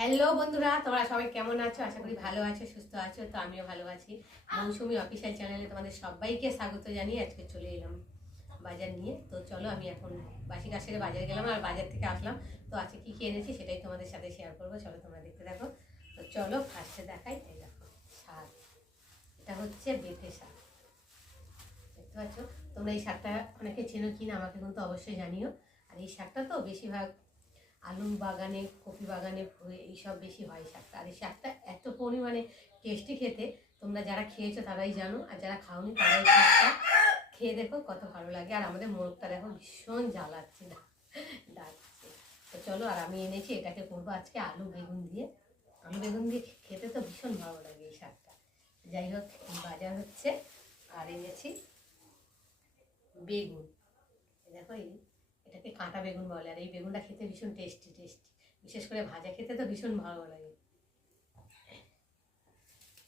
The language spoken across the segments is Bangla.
হ্যালো বন্ধুরা, তোমরা সবাই কেমন আছো? আশা করি ভালো আছো, সুস্থ আছো, তো আমিও ভালো আছি। মৌসুমি অফিসিয়াল চ্যানেলে তোমাদের সবাইকে স্বাগত জানিয়ে আজকে চলে এলাম বাজার নিয়ে। তো চলো, আমি এখন বাসি কাছের বাজারে গেলাম আর বাজার থেকে আসলাম। তো আজকে কী কী এনেছি সেটাই তোমাদের সাথে শেয়ার করব। চলো, তোমরা দেখতে দেখো তো চলো ফার্স্টে দেখাই, এই দেখো, শাক। এটা হচ্ছে বেথে শাক। দেখতে পাচ্ছ? তোমরা এই শাকটা অনেকে চেনো কিনা, আমাকে কিন্তু অবশ্যই জানিও। আর এই শাকটা তো বেশিরভাগ আলু বাগানে, কপি বাগানে এইসব বেশি হয় শাকটা আর এই শাকটা এত পরিমাণে টেস্টি খেতে, তোমরা যারা খেয়েছো তারাই জানো, আর যারা খাওনি তারা এই শাকটা খেয়ে দেখো, কত ভালো লাগে। আর আমাদের মোরগটা দেখো ভীষণ জ্বালাচ্ছে ডাকছে তো চলো, আর আমি এনেছি, এটাকে করব আজকে আলু বেগুন দিয়ে। আলু বেগুন দিয়ে খেতে তো ভীষণ ভালো লাগে এই শাকটা। যাই হোক বাজার হচ্ছে, আর এনেছি বেগুন। দেখো এই এটাকে কাঁটা বেগুন বলে, আর এই বেগুনটা খেতে ভীষণ টেস্টি টেস্টি বিশেষ করে ভাজা খেতে তো ভীষণ ভালো লাগে।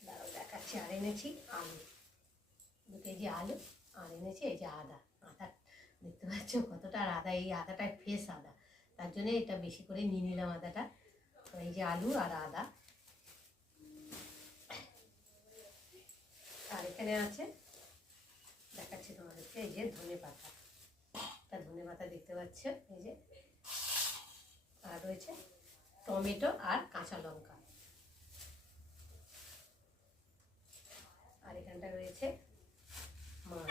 দাঁড়াও, দেখাচ্ছি, আর এনেছি আলু। দু কেজি আলু, আর এনেছি এই যে আদা। আদা, দেখতে পাচ্ছ কতটা আর আদা, এই আদাটা ফ্রেশ আদা। তার জন্য এটা বেশি করে নিয়ে নিলাম আদাটা। এই যে আলু আর আদা। আর এখানে আছে, দেখাচ্ছি তোমাদেরকে, এই যে ধনে পাতা। ধনে পাতা দেখতে পাচ্ছ এই যে। আর রয়েছে টমেটো আর কাঁচা লঙ্কা। আর এখানটা রয়েছে মাছ।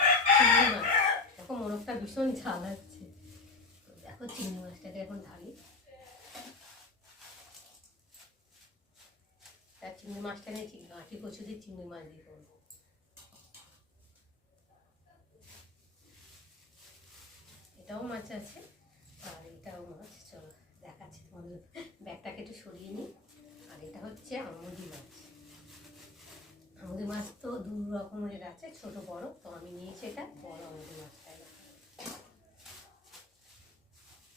দেখো, মোরগটা ভীষণ ঝালাচ্ছে তো দেখো, চিংড়ি মাছটাকে এখন ঢালি। তার চিংড়ি মাছটা নিয়েছি গাঁটি কচু দিয়ে চিংড়ি মাছ দিয়ে করব। এটাও মাছ আছে, আর এটাও মাছ, চলো দেখাচ্ছি তোমাদের ব্যাগটাকে একটু সরিয়ে নিই। আর এটা হচ্ছে আমুদি মাছ। আমুদি মাছ তো দু রকমের আছে, ছোট, বড়, তো আমি নিয়েছি এটা বড় আমুদি মাছটা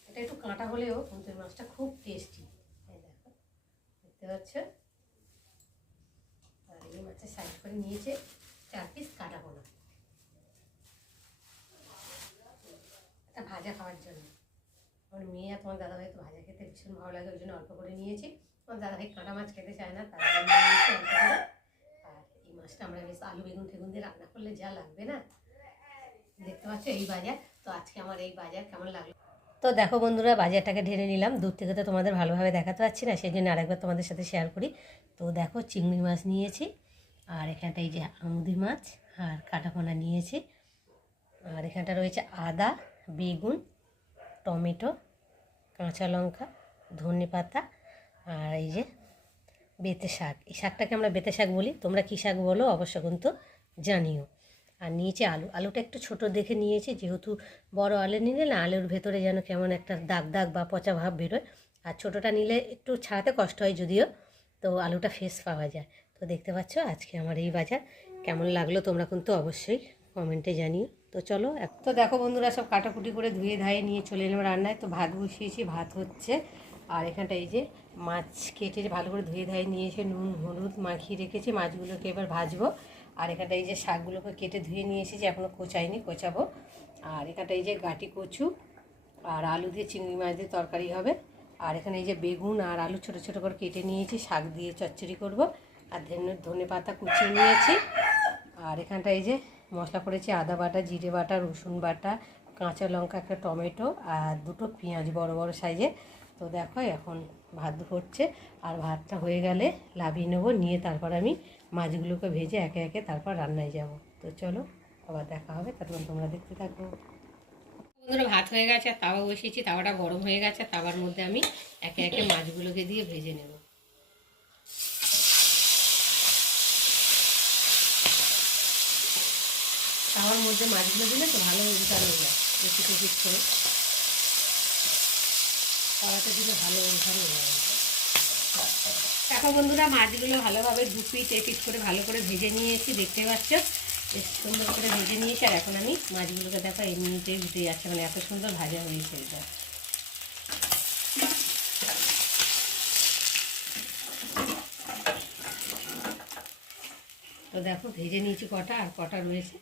এটা একটু কাঁটা হলেও কিন্তু মাছটা খুব টেস্টি। দেখো, দেখতে পাচ্ছ? আর এই মাছের সাইড করে নিয়েছে চার পিস কাটা পোনা এটা ভাজা খাওয়ার জন্য। আমার মেয়ে আর তোমার দাদাভাই তো ভাজা খেতে ভীষণ ভালো লাগে, ওই জন্য অল্প করে নিয়েছি। তোমার দাদাভাই কাঁটা মাছ খেতে চায় না, তার আর এই মাছটা আমরা বেশ আলু, বেগুন টেগুন দিয়ে রান্না করলে যা লাগবে না? দেখতে পাচ্ছ এই বাজার? তো আজকে আমার এই বাজার কেমন লাগল? তো দেখো বন্ধুরা, বাজারটাকে ঢেলে নিলাম। দূর থেকে তো তোমাদের ভালোভাবে দেখাতে পারছি না সেই জন্য আরেকবার তোমাদের সাথে শেয়ার করি। তো দেখো চিংড়ি মাছ নিয়েছি, আর এখানটা এই যে আমুদি মাছ আর কাটাপোনা নিয়েছি। আর এখানটা রয়েছে আদা বেগুন, টমেটো, কাঁচা লঙ্কা, ধনে পাতা আর এই যে বেতে শাক। এই শাকটাকে আমরা বেতে শাক বলি। তোমরা কী শাক বলো অবশ্য কিন্তু জানিও। আর নিয়েছি আলু। আলুটা একটু ছোট দেখে নিয়েছি। যেহেতু বড় আলু নিলে না, আলুর ভেতরে যেন কেমন একটা দাগ দাগ বা পচা ভাব বেরোয়। আর ছোটোটা নিলে একটু ছাড়াতে কষ্ট হয় যদিও। তো আলুটা ফ্রেশ পাওয়া যায়। তো দেখতে পাচ্ছ আজকে আমার এই বাজার। কেমন লাগল তোমরা কিন্তু অবশ্যই কমেন্টে জানিও। তো চলো এক- তো দেখো বন্ধুরা, সব কাটাকুটি করে ধুয়ে ধায়ে নিয়ে চলে এলাম রান্নায়। তো ভাত বসিয়েছি, ভাত হচ্ছে। আর এখানটা এই যে মাছ কেটে ভালো করে ধুয়ে ধায়ে নিয়ে এসে নুন, হলুদ মাখিয়ে রেখেছি, মাছগুলোকে এবার ভাজবো। আর এখানটা এই যে শাকগুলোকে কেটে ধুয়ে নিয়ে এসেছি এখনও কোচাইনি, কোচাবো। আর এখানটা এই যে গাটি কচু আর আলু দিয়ে চিংড়ি মাছ দিয়ে তরকারি হবে। আর এখানে এই যে বেগুন আর আলু ছোটো ছোটো করে কেটে নিয়েছি, শাক দিয়ে চচ্চড়ি করব। আর ধনে ধনে পাতা কুচিয়ে নিয়েছি। আর এখানটা এই যে মশলা করেছি আদা বাটা, জিরে বাটা, রসুন বাটা, কাঁচা লঙ্কা, একটা টমেটো আর দুটো পেঁয়াজ বড় বড় সাইজে। তো দেখো এখন ভাত হচ্ছে আর ভাতটা হয়ে গেলে লাভিয়ে নেব, নিয়ে তারপর আমি মাছগুলোকে ভেজে একে একে তারপর রান্নায় যাব। তো চলো, আবার দেখা হবে তারপর তোমরা দেখতে থাকো। বন্ধুরা, ভাত হয়ে গেছে, আর তাওয়া বসিয়েছি, তাওয়াটা গরম হয়ে গেছে, তাওয়ার মধ্যে আমি একে একে মাছগুলোকে দিয়ে ভেজে নেব। তাওয়ার মধ্যে মাছগুলো দিলে তো ভালো উল্টানো যায়। বেশি পিস করে। তাওয়াতে দিলে ভালো উল্টানো যায়। দেখো বন্ধুরা মাছগুলো ভালোভাবে দু পিস এ পিস করে ভালো করে ভেজে নিয়েছি, দেখতে পাচ্ছ? বেশ সুন্দর করে ভেজে নিয়েছি। আর এখন আমি মাছগুলোকে দেখো এমনিতেই উঠে যাচ্ছে। মানে এত সুন্দর ভাজা হয়েছে এটা। তো দেখো, ভেজে নিয়েছি কটা, আর কটা রয়েছে।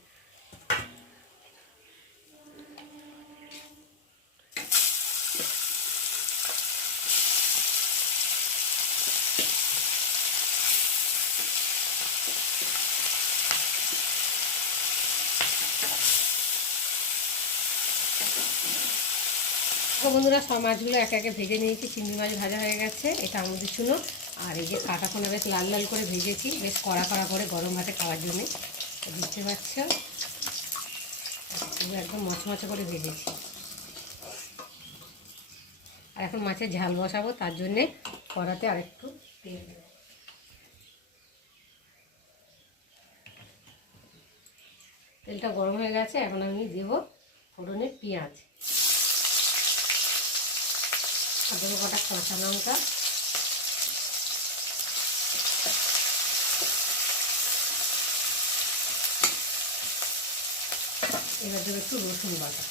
বন্ধুরা, সব মাছগুলো একে একে ভেজে নিয়েছি। চিংড়ি মাছ ভাজা হয়ে গেছে, এটা আমাদের চুনো। আর এই যে কাটা বেশ লাল লাল করে ভেজেছি, বেশ কড়া কড়া করে গরম ভাতে খাওয়ার জন্যে। বুঝতে পারছ? পুরো একদম মচমচে করে ভেজেছি। আর এখন মাছের ঝাল বসাবো, তার জন্যে কড়াতে আরেকটু তেল দেবো। তেলটা গরম হয়ে গেছে, এখন আমি দেব ফোড়নে পেঁয়াজ। আর কটা কাঁচা লঙ্কা। এবার দেবো একটু রসুন বাটা।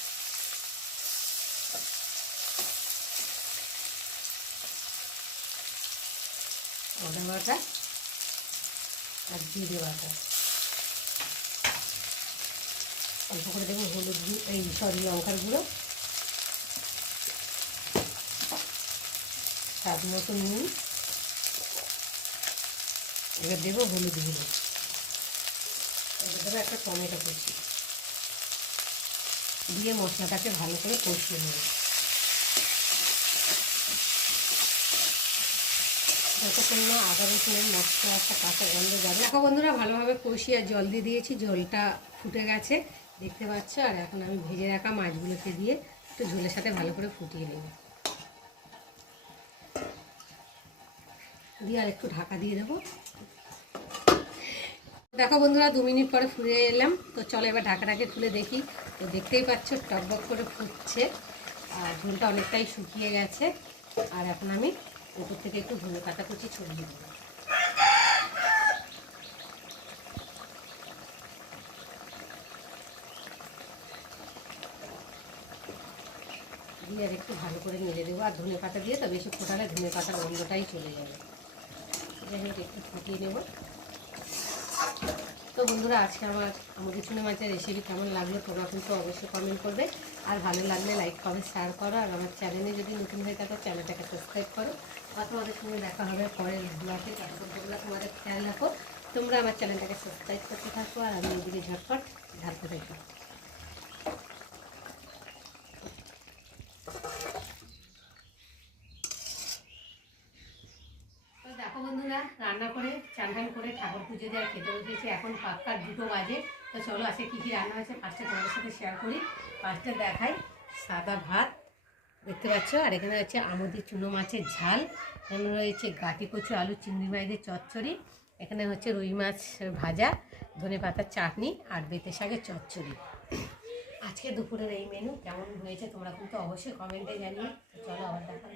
আদা বাটা আর জিরে বাটা। অল্প করে দেবো, হলুদ এই, সরি, লঙ্কার গুঁড়ো। স্বাদ মতো নুন। এবার দেবো হলুদ গুঁড়ো। এবার দেবো একটা টমেটো কুচি। দিয়ে মশলাটাকে ভালো করে কষিয়ে নেব। যতক্ষণ না আদা রসুনের মশলা একটা কাঁচা গন্ধ যাবে। দেখো বন্ধুরা, ভালোভাবে কষিয়ে জল দিয়ে দিয়েছি, জলটা ফুটে গেছে। দেখতে পাচ্ছ? আর এখন আমি ভেজে রাখা মাছগুলোকে দিয়ে একটু ঝোলের সাথে ভালো করে ফুটিয়ে নেব। দিয়ে আর একটু ঢাকা দিয়ে দেবো। দেখো বন্ধুরা, দু মিনিট পরে ফুরিয়ে এলাম। তো চলো এবার ঢাকাটাকে খুলে দেখি। তো দেখতেই পাচ্ছ টকবক করে ফুটছে। আর ঝোলটা অনেকটাই শুকিয়ে গেছে। আর এখন আমি উপর থেকে একটু ধনে পাতা কুচি ছড়িয়ে দেবো। দিয়ে আর একটু ভালো করে নেড়ে দেবো। আর ধনে পাতা দিয়ে তো বেশি ফোটালে ধনে পাতার গন্ধটাই চলে যাবে। একটু ফুটিয়ে নেব। তো বন্ধুরা, আজকে আমার আমাদের চুনো মাছের রেসিপি কেমন লাগল তোমরা কিন্তু অবশ্যই কমেন্ট করবে। আর ভালো লাগলে লাইক কমেন্ট শেয়ার করো। আর আমার চ্যানেলে যদি নতুন হয়ে থাকো চ্যানেলটাকে সাবস্ক্রাইব করো। বা তোমাদের সঙ্গে দেখা হবে পরের ব্লগে ততক্ষণ তোমাদের খেয়াল রাখো। তোমরা আমার চ্যানেলটাকে সাবস্ক্রাইব করতে থাকো। আর আমি এদিকে ঝটপট ঢালতে থাকি তো দেখো রান্না করে, চান করে ঠাকুর পুজো আর খেতে বসেছি। এখন পাক্কা দুটো বাজে। তো চলো, আজকে কী কী রান্না হয়েছে পাঁচটা তোমাদের সাথে শেয়ার করি। পাঁচটা দেখাই। সাদা ভাত, দেখতে পাচ্ছ? আর এখানে হচ্ছে আমুদি চুনো মাছের ঝাল। এখানে রয়েছে গাটি কচু, আলু, চিংড়ি মাছের চচ্চড়ি। এখানে হচ্ছে রুই মাছ ভাজা, ধনে পাতার চাটনি আর বেতে শাকের চচ্চড়ি। আজকে দুপুরের এই মেনু কেমন হয়েছে তোমরা কিন্তু অবশ্যই কমেন্টে জানিয়ে চলো, আবার দেখা।